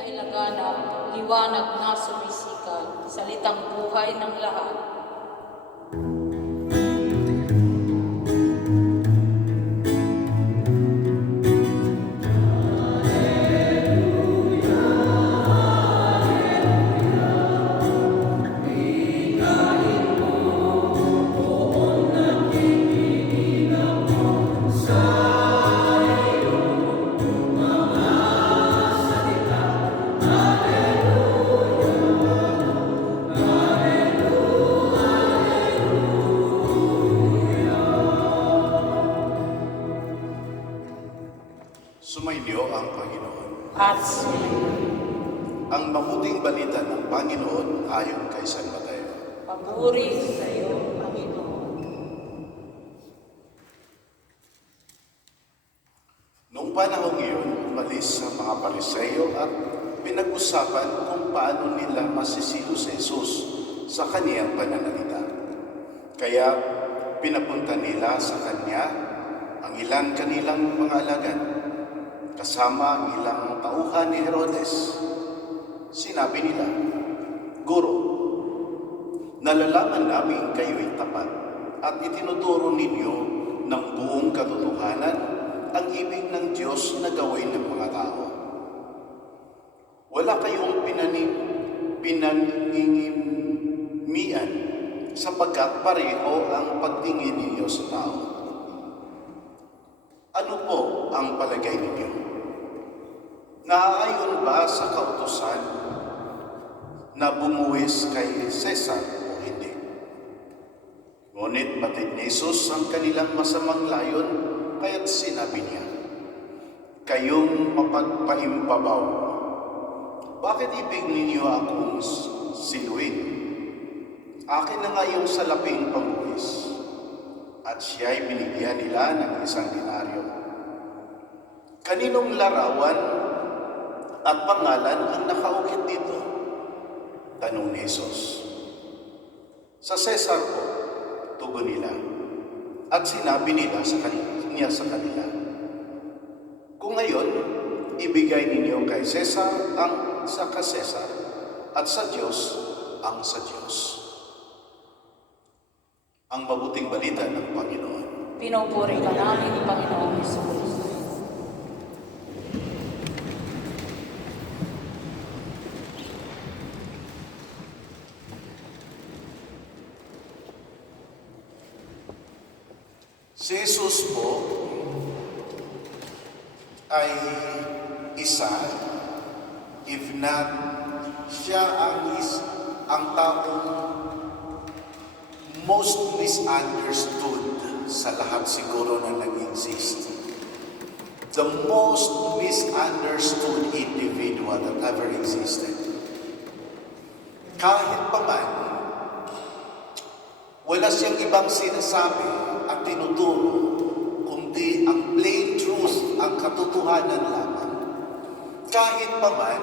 ay laganap, liwanag na sumisikat, salitang buhay ng lahat. Sumainyo ang Panginoon. At Ang mabuting balita ng Panginoon ayon kay San Mateo. papuri sa iyo, Panginoon. Noong panahong iyon, umalis sa mga Pariseo at pinag-usapan kung paano nila masisilo si Jesus sa kaniyang pananalita. Kaya pinapunta nila sa kanya ang ilang kanilang mga alagad, kasama ang ilang tauhan ni Herodes. Sinabi nila, "Guro, nalalaman namin kayo'y tapat at itinuturo ninyo ng buong katotohanan ang ibig ng Diyos na gawin ng mga tao. Wala kayong pinangingimian sapagkat pareho ang pagtingin ninyo sa tao. Ano po ang palagay ninyo? Naaayon ba sa kautusan na bumuwis kay Cesar o hindi?" Ngunit batid ni Jesus ang kanilang masamang layon, kaya't sinabi niya, "Kayong mapagpaimbabaw, bakit ibig ninyo akong siluin? Akin na nga yung salaping pambuwis." At siya'y binigyan nila ng 1 denaryo. "Kaninong larawan at pangalan ang nakaukit dito?" tanong ni Jesus. "Sa Cesar po," tugon nila. At sinabi niya sa kanila, "Kung ngayon, ibigay ninyo kay Cesar ang sa Cesar at sa Diyos ang sa Diyos." Ang mabuting balita ng Panginoon. Pinupuri ka namin, Panginoong Jesus. Si Jesus po ay isa, if not, siya ang taong most misunderstood sa lahat siguro na nag-exist. The most misunderstood individual that ever existed. Kahit pa man, wala siyang ibang sinasabi at tinuturo, kundi ang plain truth, ang katotohanan lamang. Kahit pa man,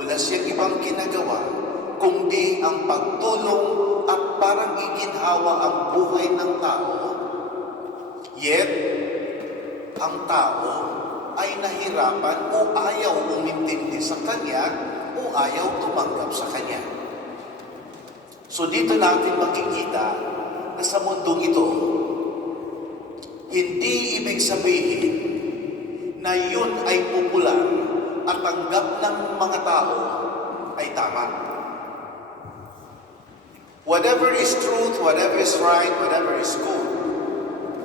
wala siyang ibang ginagawa, kundi ang pagtulong at parang iginhawa ang buhay ng tao. Yet, ang tao ay nahirapan o ayaw umintindi sa kanya o ayaw tumanggap sa kanya. So dito natin makikita na sa mundong ito, hindi ibig sabihin na yun ay popular at tanggap ng mga tao ay tama. Whatever is truth, whatever is right, whatever is good,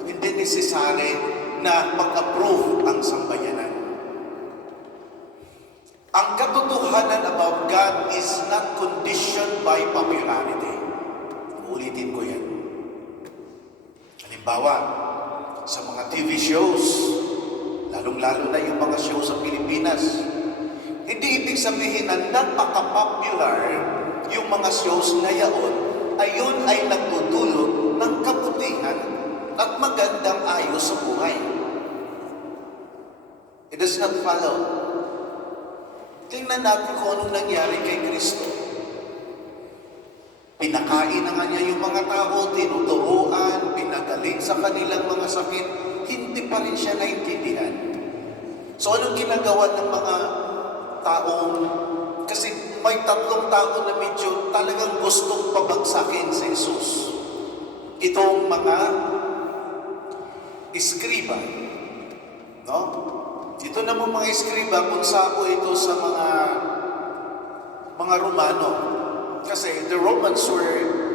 hindi necessary na mag-approve ang sambayanan. Ang katotohanan about God is not conditioned by popularity. Ulitin ko yan. Halimbawa, sa mga TV shows, lalong-lalo na yung mga show sa Pilipinas, hindi ibig sabihin na napaka-popular yung mga shows na yaon, ayun ay nagtutulong ng kabutihan at magandang ayos sa buhay. It does not follow. Tingnan natin kung anong nangyari kay Kristo. Pinakain na nga niya yung mga tao, tinuturuan, pinagaling sa kanilang mga sakit, hindi pa rin siya naintindihan. So anong ginagawa ng mga taong, kasi may tatlong tao na medyo talagang gustong pabagsakin si Jesus. Itong mga iskriba, no? Ito namang mga iskriba, kung sako ito sa mga Romano. Kasi the Romans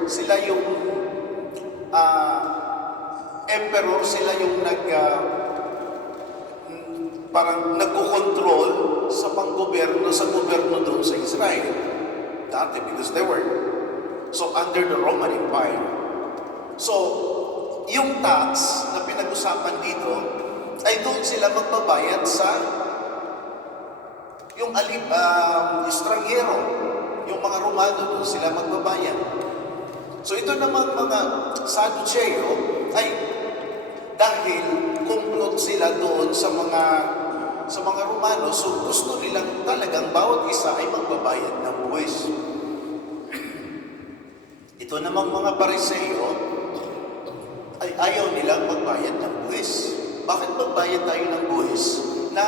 sila yung emperor, sila yung parang nagko-control sa panggobyerno, sa gobyerno doon sa Israel. Dati, because they were under the Roman Empire. So, yung tax na pinag-usapan dito, ay doon sila magbabayad sa yung estranghero, yung mga Romano, doon sila magbabayad. So ito namang mga Sadduceo ay dahil kumplot sila doon sa mga Romano, so gusto nilang talagang bawat isa ay magbabayad ng buwis. Ito namang mga Pariseo ay ayaw nilang magbayad ng buwis. Bakit magbayad tayo ng buwis na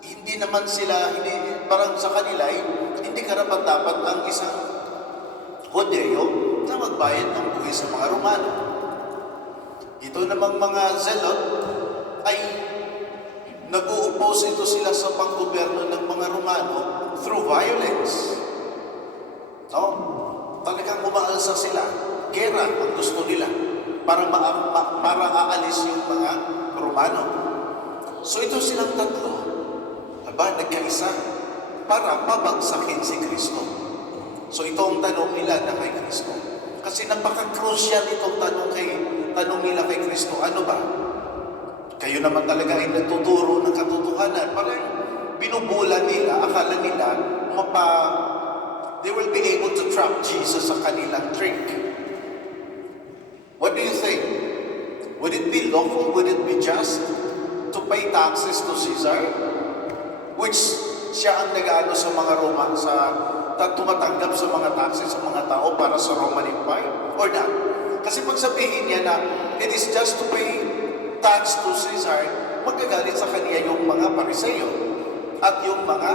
hindi naman sila, parang sa kanila hindi karapat-dapat ang isang Hudeo na magbayad ng buwis sa mga Romano. Ito namang mga Zelot ay nag-uupos ito sila sa panggobyerno ng mga Romano through violence. No? Talagang umaalsa sila. Gera ang gusto nila para aalis yung mga Romano. So ito silang tatlo, nagkaisa para pabagsakin si Kristo. So ito ang tanong nila na kay Kristo. Kasi napaka-crucial itong tanong nila kay Kristo. Ano ba? Kayo naman talaga ay natuturo ng katotohanan. Parang binubula nila, akala nila, they will be able to trap Jesus sa kanilang trick. What do you think? Would it be lawful, would it be just to pay taxes to Caesar? Which siya ang nag-ano sa mga Roma, tumatanggap sa mga taxes sa mga tao para sa Roman Empire? Or not? Kasi pag sabihin niya na it is just to pay tax to Caesar, magagalit sa kanya yung mga Pariseo at yung mga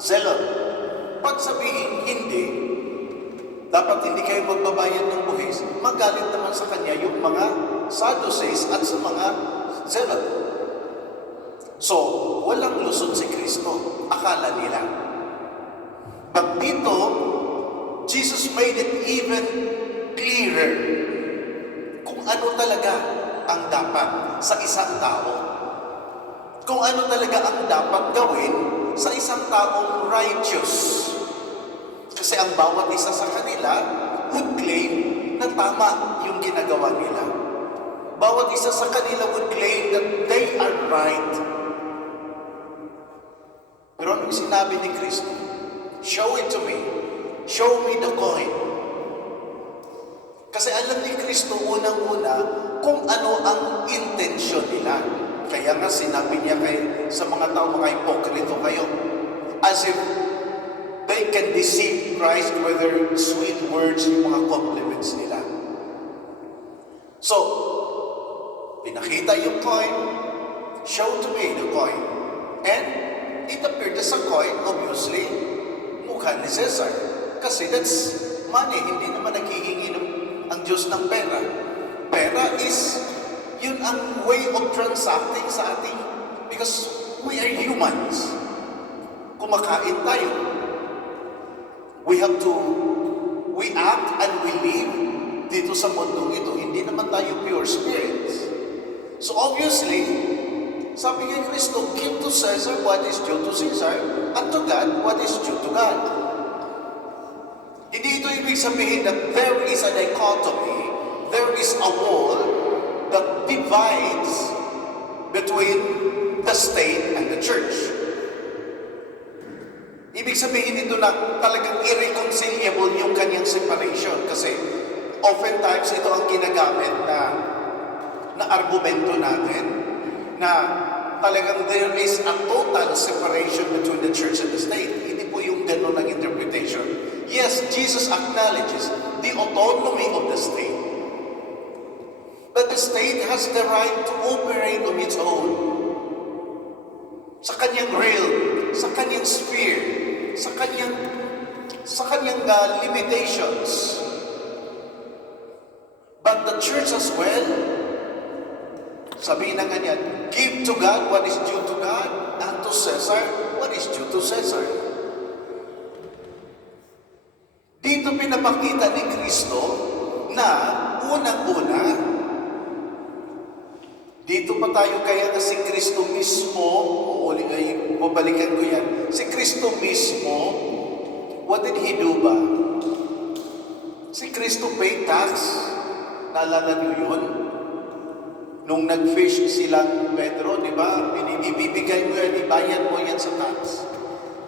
Zelot. Pag sabihin hindi, dapat hindi kayo magbabayad ng buhis, magalit naman sa kanya yung mga Sadducees at sa mga Zelot. So, walang lusot si Kristo, akala nila. But dito, Jesus made it even clearer kung ano talaga ang dapat sa isang tao. Kung ano talaga ang dapat gawin sa isang taong righteous. Kasi ang bawat isa sa kanila would claim na tama yung ginagawa nila. Bawat isa sa kanila would claim that they are right. Pero anong sinabi ni Kristo? Show it to me. Show me the coin. Kasi alam ni Kristo unang-una kung ano ang intensyon nila. Kaya nga sinabi niya sa mga tao, mga hipokrito kayo, as if they can deceive Christ with their sweet words, yung mga compliments nila. So, pinakita yung coin, show to me the coin. And it appeared as a coin, obviously, mukha ni Caesar. Kasi that's money, hindi naman naghihingi ang Diyos ng pera. Pera is, yun ang way of transacting sa ating, because we are humans. Kumakain tayo. We act and we live dito sa mundong ito. Hindi naman tayo pure spirits. So obviously, sabi kay Kristo, give to Caesar what is due to Caesar, and to God what is due to God. Hindi ito ibig sabihin that there is a dichotomy, there is a wall that divides between the state and the church. Ibig sabihin nito na talagang irreconcilable yung kanyang separation kasi oftentimes ito ang ginagamit na argumento natin na talagang there is a total separation between the church and the state. Hindi po yung gano'n ang interpretation. Yes, Jesus acknowledges the autonomy of the state. But the state has the right to operate on its own. sa kanyang realm, sa kanyang sphere, sa kanyang limitations. But the church as well, sabihin na nga niyan, give to God what is due to God, and to Caesar what is due to Caesar. Dito pinapakita ni Kristo na unang-una, dito pa tayo kaya na si Kristo mismo, babalikan ko yan, si Kristo mismo, what did He do ba? Si Kristo paid tax. Naalala niyo yun? Nung nag-fish silang Pedro, di ba? Ibibigay mo yan, ibayad mo yan sa tax.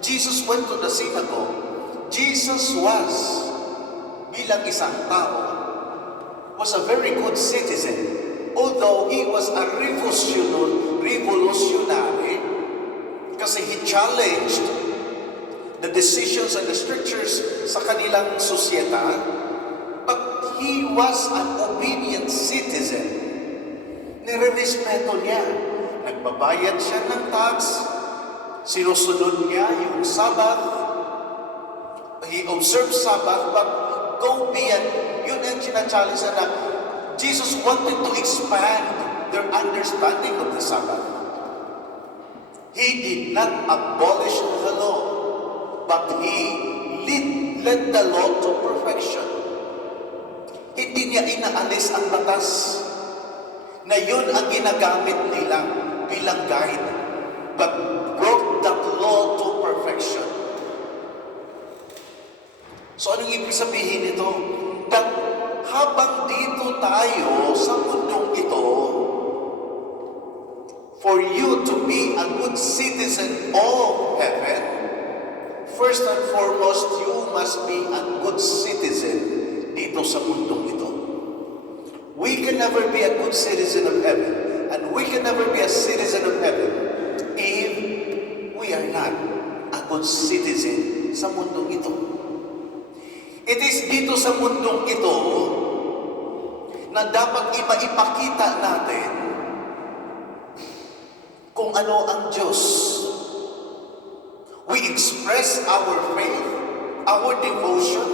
Jesus went to the synagogue. Jesus was, bilang isang tao, was a very good citizen. Although he was a revolutionary, kasi he challenged the decisions and the strictures sa kanilang sosyeta, but he was an obedient citizen. Nire-respeto niya. Nagbabayad siya ng tax, sinusunod niya yung Sabbath, he observed Sabbath, but go beyond. Yun ang sinachallenge na Jesus wanted to expand their understanding of the Sabbath. He did not abolish the law, but he led the law to perfection. Hindi niya inaalis ang batas na yun ang ginagamit nila bilang guide, but brought that law to perfection. So anong ibig sabihin nito? That habang dito tayo sa mundong ito, for you to be a good citizen of heaven, first and foremost, you must be a good citizen dito sa mundong ito. We can never be a good citizen of heaven, and we can never be a citizen of heaven if we are not a good citizen sa mundong ito. It is dito sa mundong ito na dapat ipakita natin kung ano ang Diyos. We express our faith, our devotion,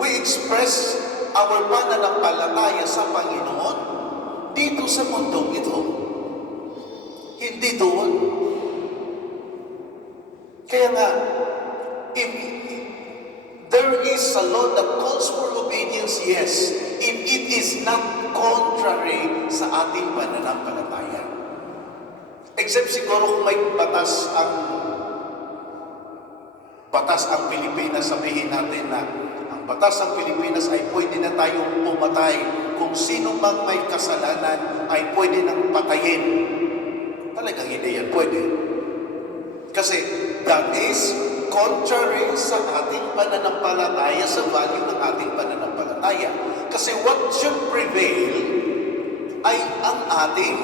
we express our pananampalataya sa Panginoon dito sa mundong ito. Hindi doon. Kaya nga, if there is a law that calls for obedience, yes, if it is not contrary sa ating pananampalataya. Except siguro kung may batas ang Pilipinas, sabihin natin na ang batas ng Pilipinas ay pwede na tayong pumatay. Kung sino mang may kasalanan ay pwede nang patayin. Talagang hindi yan pwede. Kasi that is contrary sa ating pananampalataya, sa value ng ating pananampalataya. Kasi what should prevail ay ang ating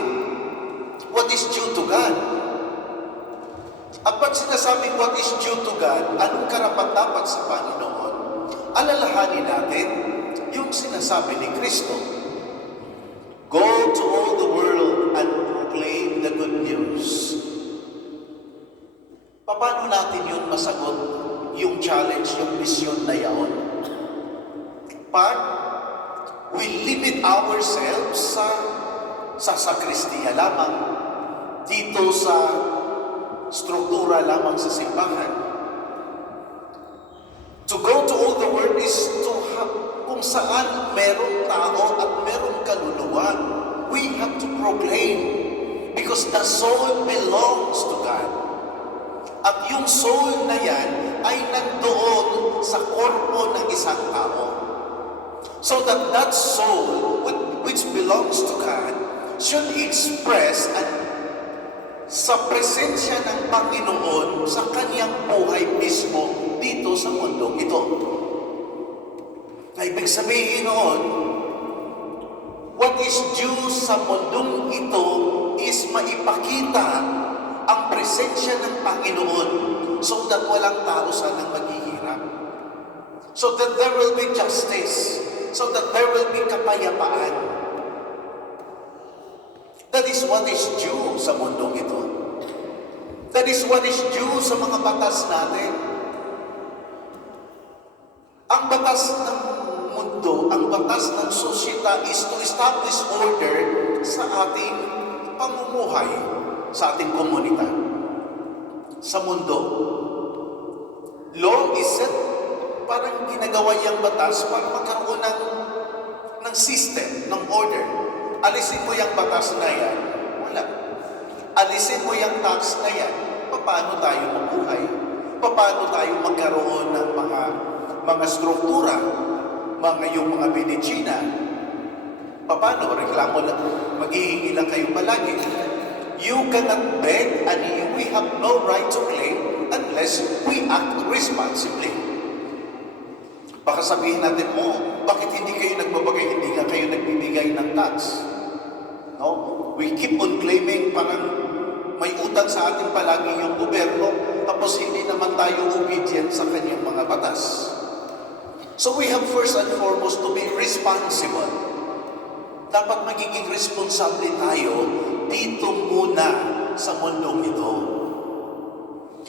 what is due to God. At pag sinasabing what is due to God, anong karapat-dapat sa Panginoon, alalahanin natin yung sinasabi ni Kristo. Go to all the world and proclaim the good news. Paano natin yun masagot yung challenge, yung mission na yaon? Part, we limit ourselves sa sakristiya lamang, dito sa struktura lamang sa simbahan. To go to all the world is to have, kung saan merong tao at merong kaluluwa, we have to proclaim, because the soul belongs to God. At yung soul na yan ay nandoon sa korpo ng isang tao. So that soul, which belongs to God, should express sa presensya ng Panginoon sa kanyang buhay mismo dito sa mundong ito. Na ibig sabihin noon, what is due sa mundong ito is maipakita ang presensya ng Panginoon so that walang tao sanang maghihirap. So that there will be justice. So that there will be kapayapaan. That is what is due sa mundong ito. That is what is due sa mga batas natin. Ang batas ng mundo, ang batas ng sosyeta is to establish order sa ating pamumuhay, sa ating komunidad, sa mundo. Law is set, parang ginagawa yung batas para magkaroon ng system, ng order. Alisin mo yung batas na yan, wala. Alisin mo yung tax na yan, paano tayo mabuhay? Paano tayo magkaroon ng mga struktura, yung mga medicina? Paano? Reklamo lang, maghihingi lang kayo palagi. You cannot beg and we have no right to claim unless we act responsibly. Baka sabihin natin, bakit hindi kayo nagbabagay? Hindi nga kayo nagbibigay ng tax. No? We keep on claiming parang may utang sa atin palagi yung gobyerno, tapos hindi naman tayo obedient sa kanyang mga batas. So we have first and foremost to be responsible. Dapat magiging responsable tayo dito muna sa mundong ito.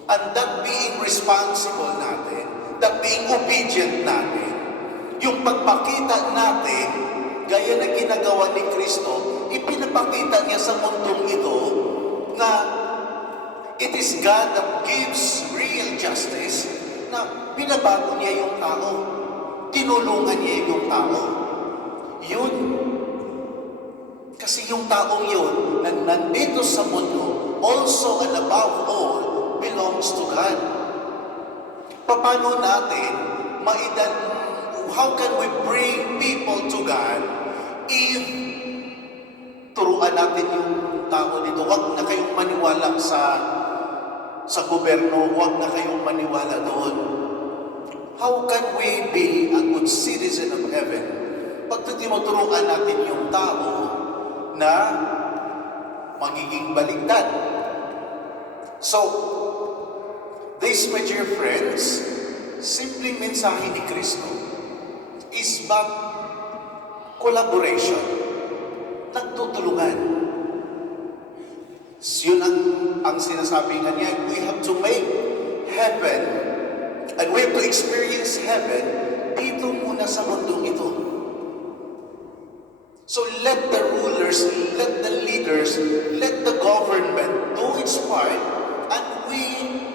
And that being responsible natin, that being obedient natin, yung pagpakita natin, gaya na ginagawa ni Kristo, ipinapakita niya sa mundong ito na it is God that gives real justice, na binabago niya yung tao, tinulungan niya yung tao. Yun. Kasi yung taong yun, na nandito sa mundo, also and above all, belongs to God. Paano natin how can we bring people to God if turuan natin yung tao dito, huwag na kayong maniwala sa gobyerno, huwag na kayong maniwala doon. How can we be a good citizen of heaven pag tinuturuan natin yung tao na magiging baligtad? So, this, my dear friends, simpleng mensahe ni Kristo is but collaboration, nagtutulungan. Yun ang sinasabi nga niya, we have to make heaven and we have to experience heaven dito muna sa mundong ito. So let the rulers, let the leaders, let the government do its part, and we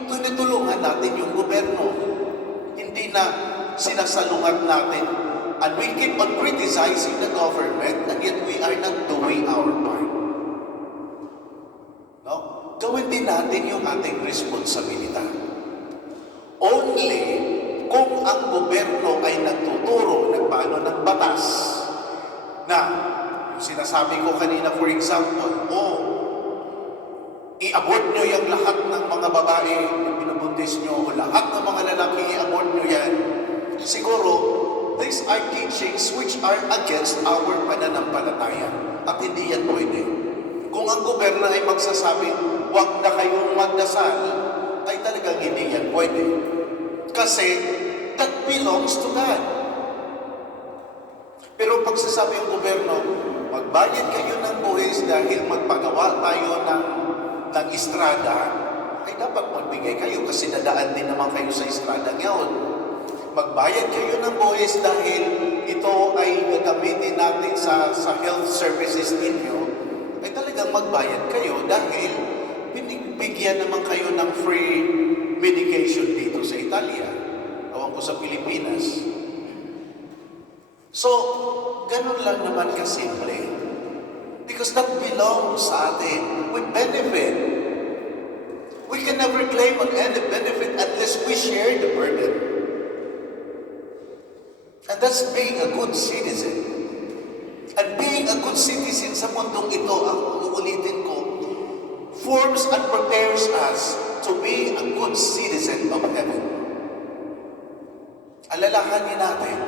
tunitulungan natin yung gobyerno. Hindi na sinasalungat natin, and we keep on criticizing the government, and yet we are not doing our part. No? Gawin din natin yung ating responsibilidad. Only kung ang gobyerno ay nagtuturo ng paano ng batas, na yung sinasabi ko kanina, for example, i-abort nyo yung lahat ng mga babae na binubuntis nyo, o lahat ng mga lalaki, i-abort nyo yan. Siguro, these are teachings which are against our pananampalataya. At hindi yan pwede. Kung ang gobyerno ay magsasabi, huwag na kayong magdasal, ay talagang hindi yan pwede. Kasi, that belongs to God. Pero pagsasabi ang gobyerno, magbayad kayo ng buwis dahil magpagawa tayo ng estrada, ay dapat magbigay kayo kasi dadaan din naman kayo sa estrada ngayon. Magbayad kayo ng buwis dahil ito ay gagamitin natin sa health services ninyo, ay talagang magbayad kayo dahil binibigyan naman kayo ng free medication dito sa Italia. Ewan ko sa Pilipinas. So, ganun lang naman kasimple. Because that belongs sa atin. We benefit. We can never claim on any benefit unless we share the burden. And that's being a good citizen. And being a good citizen sa mundong ito, ang uulitin ko, forms and prepares us to be a good citizen of heaven. Alalahanin natin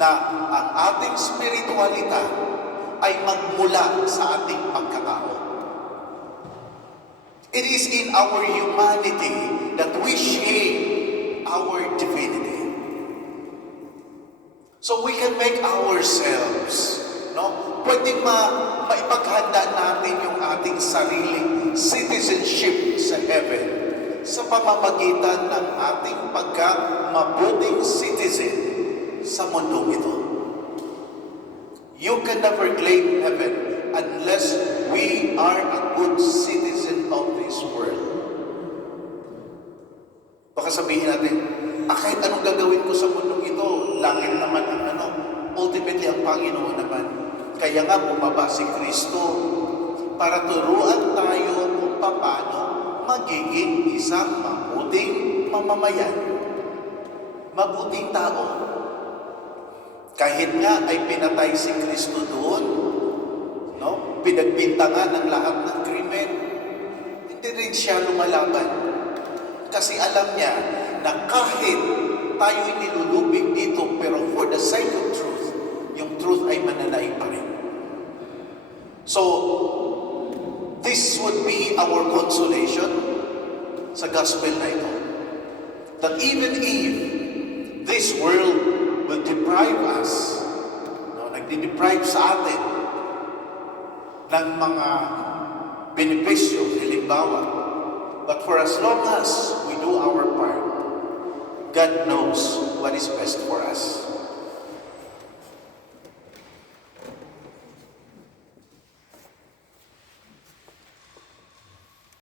na ang ating spiritualidad ay magmula sa ating pagkatao. It is in our humanity that we shape our divinity. So we can make ourselves, pwedeng maipaghanda natin yung ating sariling citizenship sa heaven sa pamamagitan ng ating pagka-mabuting citizen sa mundong ito. You can never claim heaven unless we are a good citizen of this world. Baka sabihin natin, kahit anong gagawin ko sa mundong ito, langit naman ang ultimately ang Panginoon naman. Kaya nga bumaba si Kristo para turuan tayo kung paano magiging isang mabuting mamamayan. Mabuting tao. Kahit nga ay pinatay si Kristo doon, pinagbintangan ng lahat ng krimen, hindi rin siya lumalaban. Kasi alam niya na kahit tayo'y nilulubig dito, pero for the sake of truth, yung truth ay mananaig pa rin. So, this would be our consolation sa gospel na ito. That even if this world will deprive us, nagdi-deprive sa atin ng mga benepisyo, halimbawa, but for as long as we do our part, God knows what is best for us.